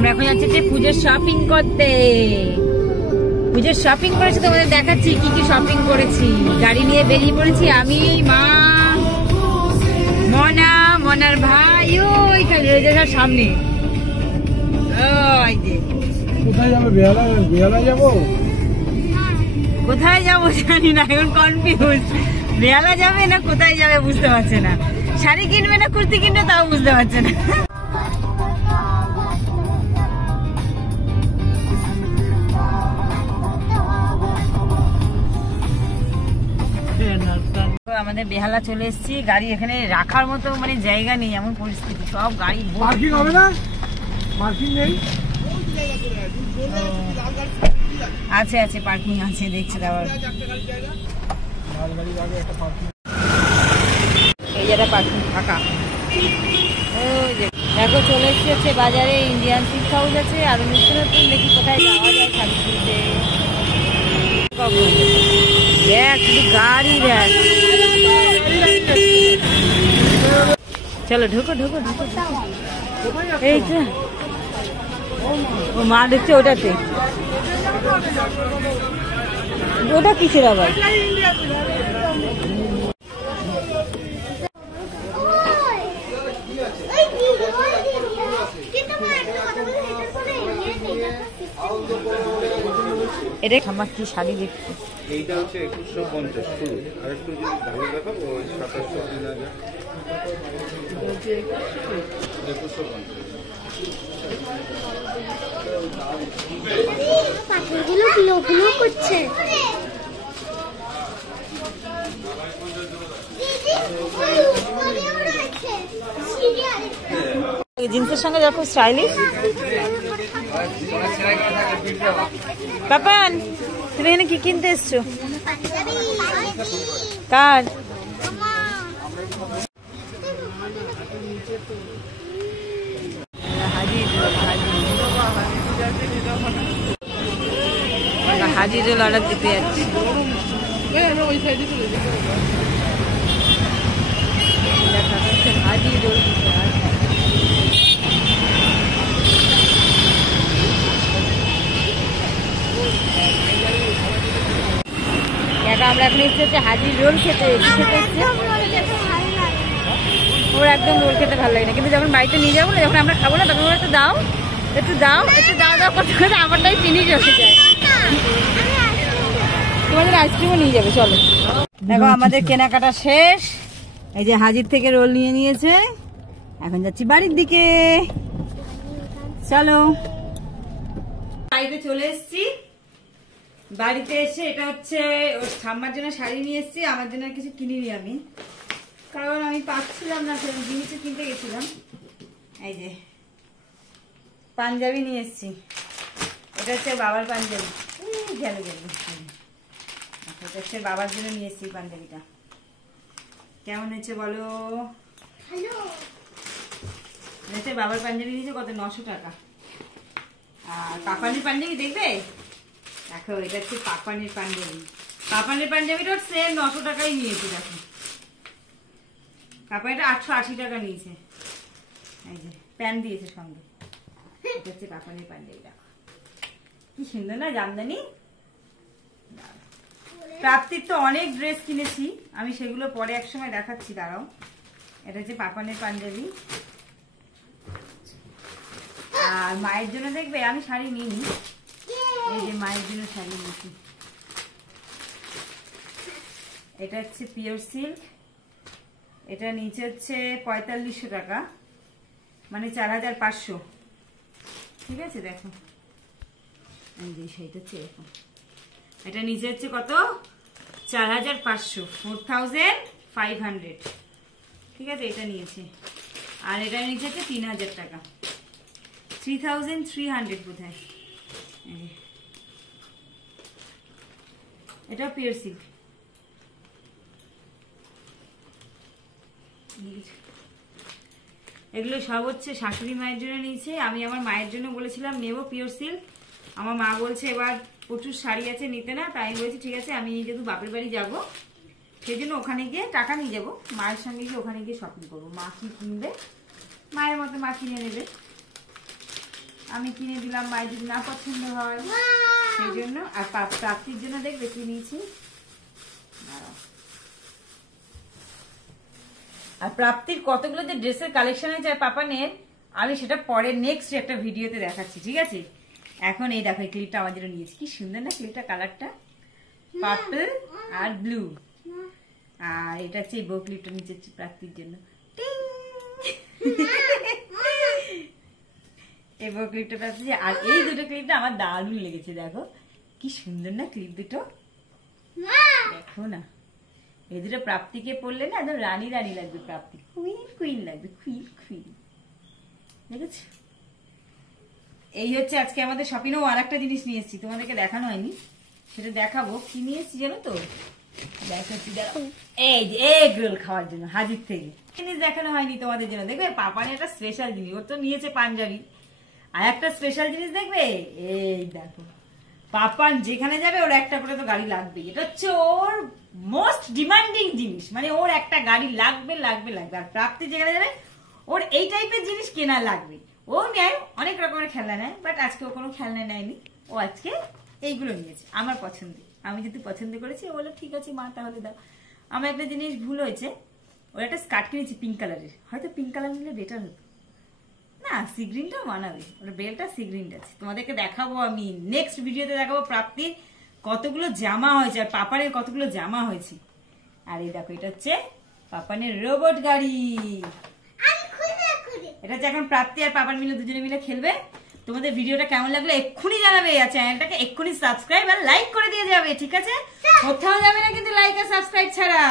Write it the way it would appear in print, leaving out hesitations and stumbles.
আমরা এখন যাচ্ছি যে পুজোর শপিং করতে। পুজোর শপিং করেছি, তোমাদের দেখাচ্ছি কি কি শপিং করেছি। গাড়ি নিয়ে বেরিয়ে পড়েছি আমি, মা, মনা, মনার ভাই ওইখানে রয়েছে সামনে। কোথায় যাবে? বেহালা যাবো। কোথায় যাবো জানি না, এখন কনফিউজ। বেহালা যাবে না কোথায় যাবে বুঝতে পারছে না। শাড়ি কিনবে না কুর্তি কিনবে তাও বুঝতে পারছে না। আমাদের বেহালা চলে এসেছি। গাড়ি এখানে রাখার মতো মানে জায়গা নেই, এমন পরিস্থিতি। সব গাড়ি পার্কিং হবে না, পার্কিং নেই। আছে আছে পার্কিং আছে, দেখছি আবার এই জায়গাটা পার্কিং ফাঁকা। ওই যে দেখো চলে এসেছি হচ্ছে বাজারে। ইন্ডিয়ান সিল্ক হাউস আছে, আর নতুন নতুন দেখি কোথায় যাওয়া যায় শাড়ি কিনতে। দেখ শুধু গাড়ি দেখ। চলো ঢুকো ঢুকো ঢুকো। এই তো ও মা দেখছে ওটাতে। ওটা কিসের আবার? এটা আমার কি শাড়ি দেখছি। এইটা হচ্ছে 2150 শুরু, আর একটু যদি ভালো দেখাবো 2700 3000 পাখিগুলো কিলো করছে। জিন্সের সঙ্গে যখন স্টাইলিশ। পাপান তুমি এখানে কি কিনতে এসছো? কার? হাজিরুল অর্ডার দিতে যাচ্ছি। হাজিরুল আমরা এখন এসেছি হচ্ছে হাজির রোল খেতে। খেতে এসছে ওর একদম রোল খেতে ভালো লাগে না, কিন্তু যখন বাড়িতে নিয়ে যাবো না, যখন আমরা খাবো না, তখন একটু দাও একটু দাও একটু দাও দাও করতে করতে আমারটাই ফিনিশ হয়ে যায়। তোমাদের আইসক্রিমও নিয়ে যাবে। চলো দেখো আমাদের কেনাকাটা শেষ। এই যে হাজির থেকে রোল নিয়ে নিয়েছে, এখন যাচ্ছি বাড়ির দিকে। চলো বাড়িতে চলে এসছি। বাড়িতে এসে এটা হচ্ছে ওর ঠাম্মার জন্য শাড়ি নিয়ে এসেছি, আমার জন্য কিছু কিনিনি আমি, কারণ আমি পাচ্ছিলাম না, সেরকম জিনিস কিনতে গেছিলাম। এই যে পাঞ্জাবি নিয়ে এসেছি, এটা হচ্ছে বাবার পাঞ্জাবি। গেলে গেল এটা হচ্ছে বাবার জন্য নিয়ে এসেছি পাঞ্জাবিটা। কেমন হয়েছে বলো? হচ্ছে বাবার পাঞ্জাবি নিয়েছে কত? 900 টাকা। আর পাপানির পাঞ্জাবি দেখবে, দেখো এটা হচ্ছে পাপানের পাঞ্জাবি। পাপানের পাঞ্জাবিটা সেম 900 টাকাই নিয়েছে। দেখো পাপানিটা 880 টাকা নিয়েছে। এই যে প্যান্ট দিয়েছে সঙ্গে। এটা হচ্ছে পাপানের পাঞ্জাবি। দেখো কি সুন্দর না জামদানি। প্রাপ্তির তো অনেক ড্রেস কিনেছি আমি, সেগুলো পরে এক সময় দেখাচ্ছি, দাঁড়াও। এটা হচ্ছে পাপানের পাঞ্জাবি। আর মায়ের জন্য দেখবে আমি শাড়ি নিইনি, এই যে মায়ের জন্য শাড়ি নিয়েছি। এটা হচ্ছে পিওর সিল্ক, এটা নিচে হচ্ছে 4500 টাকা, মানে 4500। ঠিক আছে দেখো এই যে শাড়িটা হচ্ছে এরকম। এটা নিচে হচ্ছে কত? 4500, 4500। ঠিক আছে এটা নিয়েছে। আর এটা নিচে হচ্ছে 3000 টাকা, 3300 বোধ হয়। এটা পিওর সিল্ক। এগুলো সব হচ্ছে শাশুড়ি মায়ের জন্য নিয়েছে। আমি আমার মায়ের জন্য বলেছিলাম নেব পিওর সিল্ক, আমার মা বলছে এবার প্রচুর শাড়ি আছে নিতে না, তাই বলেছি ঠিক আছে আমি যেহেতু বাপের বাড়ি যাবো সেই জন্য ওখানে গিয়ে টাকা নিয়ে যাবো, মায়ের সঙ্গে গিয়ে ওখানে গিয়ে শপিং করবো। মা কি কিনবে মায়ের মতো মা কিনে নেবে। আমি কিনে দিলাম, মায়ের যদি না পছন্দ হয় সেই জন্য। আর প্রাপ্তির জন্য দেখবে কি নিয়েছি। আর প্রাপ্তির কতগুলো যে ড্রেসের কালেকশন আছে পাপানের, আমি সেটা পরে নেক্সট একটা ভিডিওতে দেখাচ্ছি, ঠিক আছে? এখন এই দেখো এই ক্লিপটা আমার জন্য নিয়েছি, কি সুন্দর না ক্লিপটা, কালারটা পার্পল আর ব্লু। আর এটা হচ্ছে এই বউ ক্লিপটা নিচে প্রাপ্তির জন্য, এই বউ ক্লিপটা প্রাপ্তি। আর এই দুটো ক্লিপটা আমার দারুণ লেগেছে, দেখো কি সুন্দর না ক্লিপ দুটো, দেখো না। এই দুটো প্রাপ্তিকে পরলে না একদম রানী রানী লাগবে, প্রাপ্তি কুইন কুইন লাগবে, কুইন কুইন, দেখেছো? এই হচ্ছে আজকে আমাদের শপিংও। আর একটা জিনিস নিয়ে এসেছি, তোমাদেরকে দেখানো হয়নি, সেটা দেখাবো। কি নিয়ে এসেছি জানো তো? দেখাচ্ছি, দেখো এই যে এগ রোল খাওয়ার জন্য হাজির থেকে। জিনিস দেখানো হয়নি তোমাদের জন্য, দেখবে পাপানের একটা স্পেশাল জিনিস, ওর তো নিয়েছে পাঞ্জাবি। আর একটা স্পেশাল জিনিস দেখবে, এই দেখো পাপান যেখানে যাবে ওর একটা করে তো গাড়ি লাগবে। এটা হচ্ছে ওর মোস্ট ডিমান্ডিং জিনিস, মানে ওর একটা গাড়ি লাগবে লাগবে লাগবে। আর প্রাপ্তি যেখানে যাবে ওর এই টাইপের জিনিস কেনা লাগবে। ও নেয় অনেক রকমের খেলনা নেয়, বাট আজকে ও কোনো খেলনা নেয়নি, ও আজকে এইগুলো নিয়েছে আমার পছন্দের। আমি যদি পছন্দ করেছি, ও বলে ঠিক আছে মা তাহলে দাও। আমার একটা জিনিস ভুল হয়েছে, ওর একটা স্কার্ট কিনেছি পিঙ্ক কালারের, হয়তো পিঙ্ক কালার নিলে বেটার হতো না, সি গ্রিনটাও মানাবে, ওর বেলটা সি গ্রিন আছে। তোমাদেরকে দেখাবো আমি নেক্সট ভিডিওতে, দেখাবো প্রাপ্তির কতগুলো জামা হয়েছে আর পাপানের কতগুলো জামা হয়েছে। আর এই দেখো এটা হচ্ছে পাপানের রোবট গাড়ি, এটা হচ্ছে এখন প্রাপ্তি আর পাপান মিলে দুজনে মিলে খেলবে। তোমাদের ভিডিওটা কেমন লাগলো এক্ষুনি জানাবে, আর চ্যানেলটাকে এক্ষুনি সাবস্ক্রাইব আর লাইক করে দিয়ে যাবে, ঠিক আছে? কোথাও যাবে না কিন্তু লাইক আর সাবস্ক্রাইব ছাড়া।